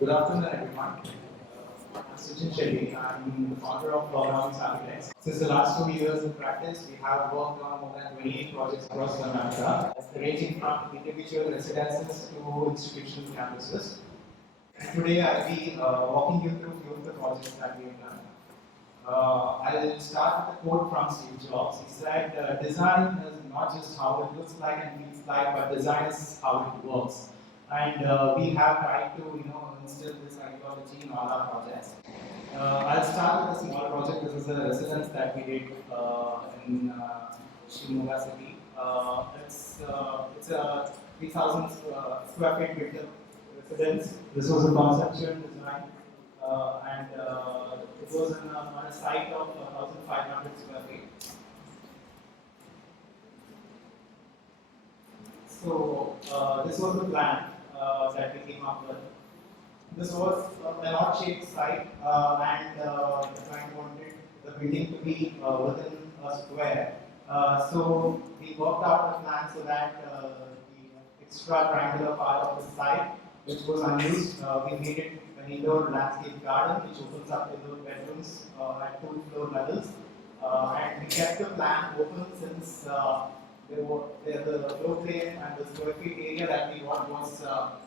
Good afternoon, everyone. I'm Sujan Setty. I'm the founder of Furgonomics Architects. Since the last 2 years in practice, we have worked on more than 28 projects across Karnataka, ranging from individual residences to institutional campuses. And today, I'll be walking you through a few of the projects that we've done. I'll start with a quote from Steve Jobs. He said, "Design is not just how it looks like and feels like, but design is how it works." And we have tried to, instill this ideology in all our projects. I'll start with a small project. This is a residence that we did in Shimoga city. It's a 3,000 square feet built residence. This was a conceptual design, and it was on a site of 1,500 square feet. So this was the plan that we came up with. This was an odd-shaped site, and the client wanted the building to be within a square. So we worked out a plan so that the extra triangular part of the site, which was unused, we made it an indoor landscape garden, which opens up indoor bedrooms at 2 floor levels. And we kept the plan open since the floor plane and the square feet area that we got was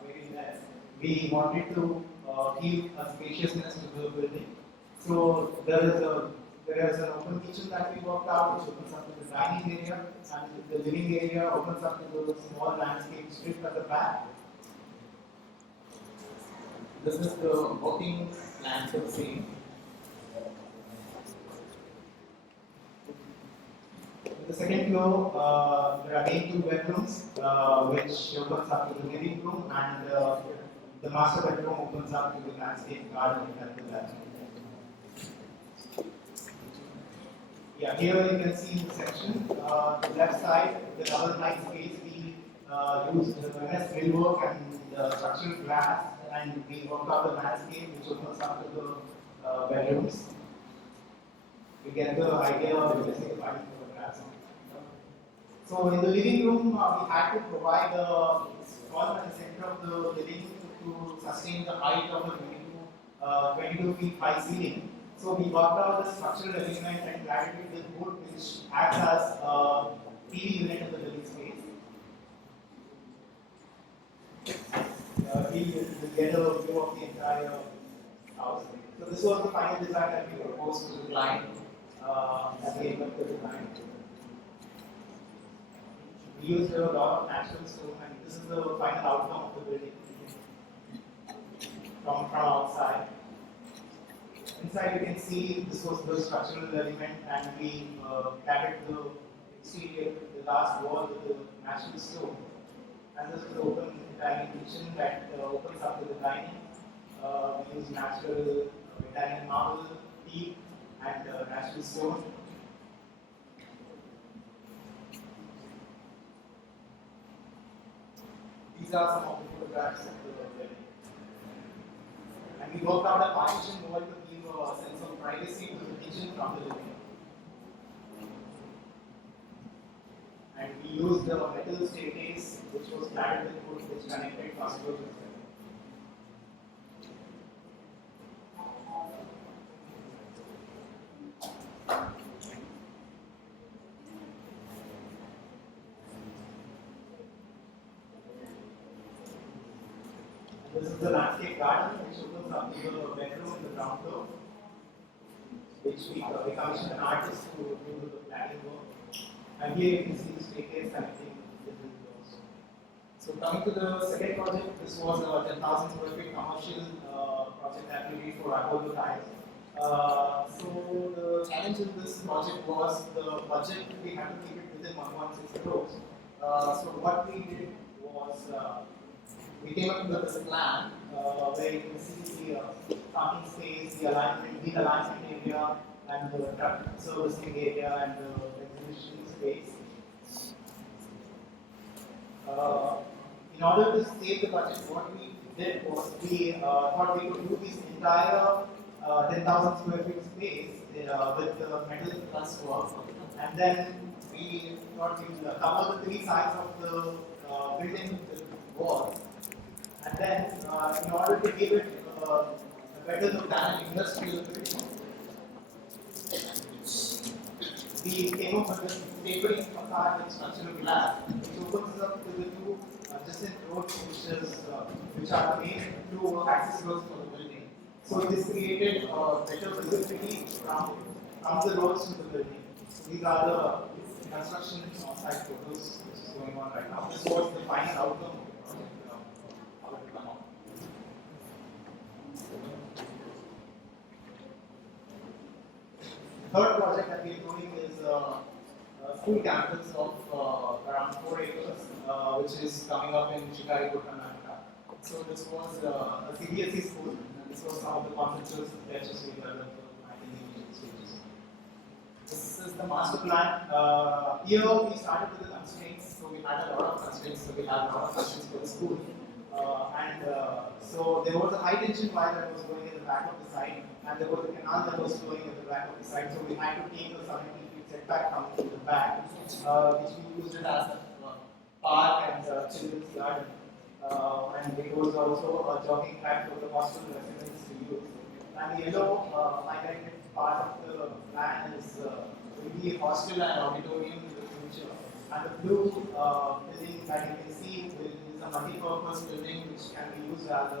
very less. We wanted to give a spaciousness to the building. So there is an open kitchen that we worked out, which opens up to the dining area, and the living area opens up to the small landscape strip at the back. This is the working plan for the same. The second floor, there are main 2 bedrooms, which opens up to the living room, and the master bedroom opens up to the landscape garden at the left. Yeah, here you can see the section. The left side, the double night space, we used the MS millwork and the structural glass, and we worked out the landscape, which opens up to the bedrooms. You get the idea of the basic design photographs. So in the living room, we had to provide a wall at the center of the living to sustain the height of the 22 feet high ceiling. So we worked out the structural element and clarified with wood, which acts as a TV unit in the living space. We will get a view of the entire house. So this was the final design that we proposed to the client at the end of the design. We used a lot of natural stone, and this is the final outcome of the building from outside. Inside, you can see this was the structural element, and we added the exterior, the last wall with the natural stone. And this is the open dining kitchen that opens up to the dining. We use natural Italian marble, teak, and natural stone. These are some of the photographs of the building. And we worked out a partition wall to give a sense of privacy to the kitchen from the living room. And we used a metal staircase which was cladded with wood, which connected first floor to the second. This is the landscape garden, which opens up to the bedroom in the ground floor, which we commissioned an artist to do the planning work. And here you can see the staircase connecting different floors. So coming to the second project, this was a 10,000 square feet commercial project that we did for Apollo Tiles. So the challenge in this project was the budget. We had to keep it within 1.6 crores. So what we did was we came up with this plan where you can see the parking space, the alignment area, and the truck servicing area, and the exhibition space. In order to save the budget, what we did was we thought we could do this entire 10,000 square feet space with the metal truss work, and then we thought we would cover the 3 sides of the building with the wall. And then, in order to give it better look than an industrial building. We came up with a tapering facade with structural glass, which opens up to the two adjacent roads, which are the main two access roads for the building. So this created better visibility from the roads to the building. So these are the construction on-site photos which is going on right now. This was the final outcome of the project, how it will come out. The third project that we are doing is a school campus of around 4 acres, which is coming up in Chicago, Karnataka. So this was a CBSE school, and this was some of the conceptual sketches we developed in the initial stages. This is the master plan. Here we started with the constraints, so we had a lot of constraints, so we had a lot of constraints for the school. So there was a high tension wire that was going in the back of the site, and there was a canal that was flowing in the back of the site. So we had to take a 70 feet setback coming to the back, which we used it as a park and children's garden. And it was also a jogging track for the hostel residents to use. And the yellow highlighted part of the plan is will be a hostel and auditorium in the future. And the blue building that you can see is a multi-purpose building which can be used as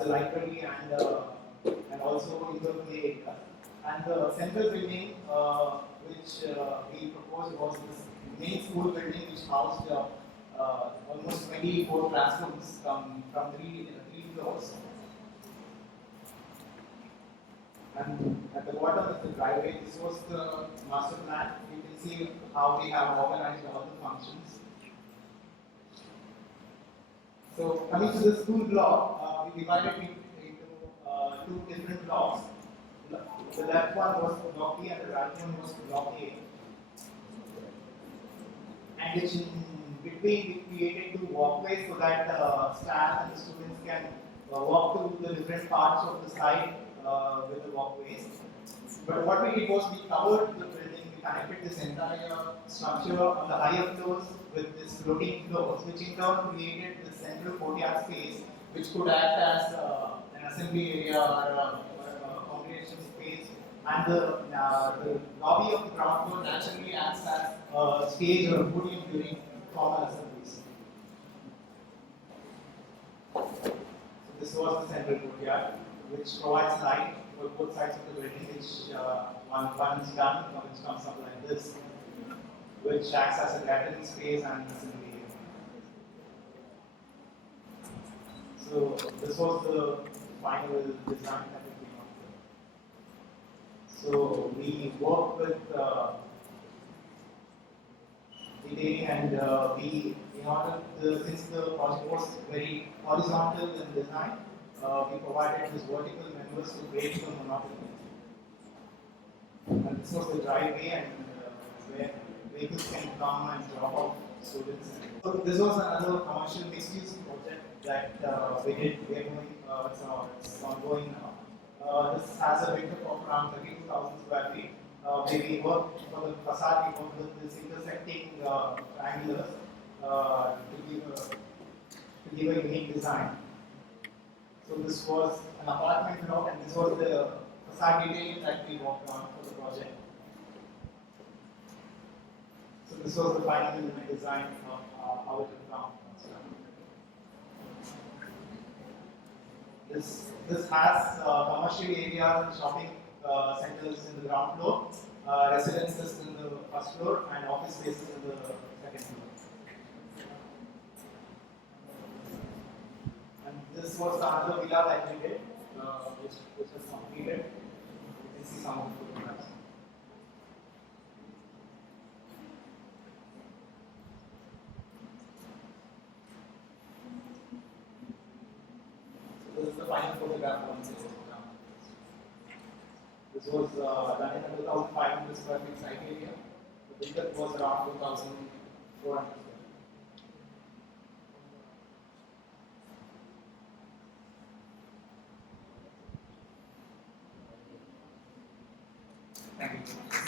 a library and also indoor play area. And the central building which we proposed was this main school building which housed almost 24 classrooms from three floors. And at the bottom is the driveway. This was the master plan. You can see how we have organized all the functions. So coming to the school block, we divided it into two different blocks. The left one was block B and the right one was block A. And in between we created two walkways so that staff and the students can walk to the different parts of the site with the walkways. But what we did was we covered the building, we connected this entire structure on the higher floors with this floating floors, which in turn created the central courtyard space, which could act as an assembly area or a congregation space. And the lobby of the ground floor naturally acts as a stage or a podium during formal assemblies. So this was the central courtyard, which provides light for both sides of the building, which one is done, which comes up like this, which acts as a gathering space and assembly area. So this was the final design that we came up with. So we worked with detailing and we, in order since the project was very horizontal in design, we provided these vertical members to break the monotony. And this was the driveway and where vehicles can come and drop off students. So this was another commercial mixed-use project that we did. We are going, it's ongoing now. This has a width of around 32,000 square feet. Where we worked for the facade, we worked with this intersecting triangulars to give a unique design. So this was an apartment block, and this was the facade detailing that we worked on for the project. So this was the final design of how it would come. This has commercial areas and shopping centers in the ground floor, residences in the first floor, and office spaces in the second floor. This was the other villa that we did, which was completed. You can see some of the photographs. So this is the final photograph once it was done. This was done in a 2,500 square feet site area. The build was around 2,400. Thank you.